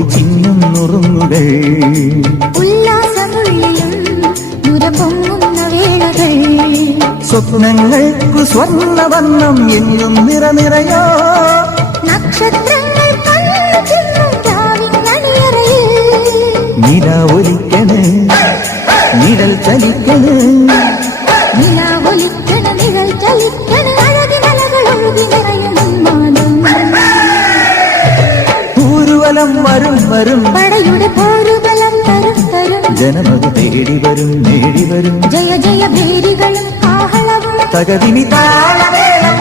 ഒളി ചിന്നും നുറുങ്ങുകൾ ഉല്ലാസമുള്ളിലും നുരപൊങ്ങുന്ന വേളകൾ സ്വപ്നങ്ങൾക്കു സ്വർണ്ണവർണ്ണം എന്നും നിറനിറയോ നക്ഷത്രങ്ങൾ നില ഒലിക്കണ് നിഴൽ ചലിക്കണ് പൂരുവലം വരും വരും പടയുടെ പോരുബലം തരും തരും ജനമത് തേടി വരും നേടി വരും ജയ ജയ ഭേരികളും ആഹളവും തകതിനി താളമേളം